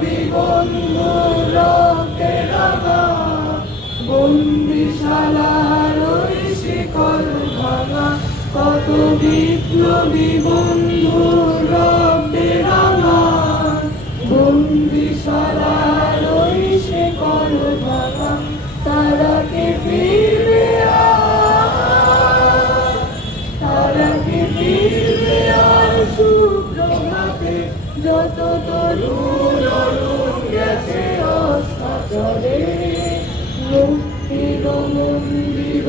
বিপ্লবী বন্ধু রক্তে রাঙা, বন্দিশালার ওই শিকল ভাঙা, কত বিপ্লবী বন্ধু রক্তে রাঙা, বন্দিশালার ওই শিকল ভাঙা, তারা কি ফিরবে আর, তারা কি ফিরবে আর সুপ্রভাতে, যত তরুণ অরুণ গেছে অস্তাচলে, মুক্তির মন্দির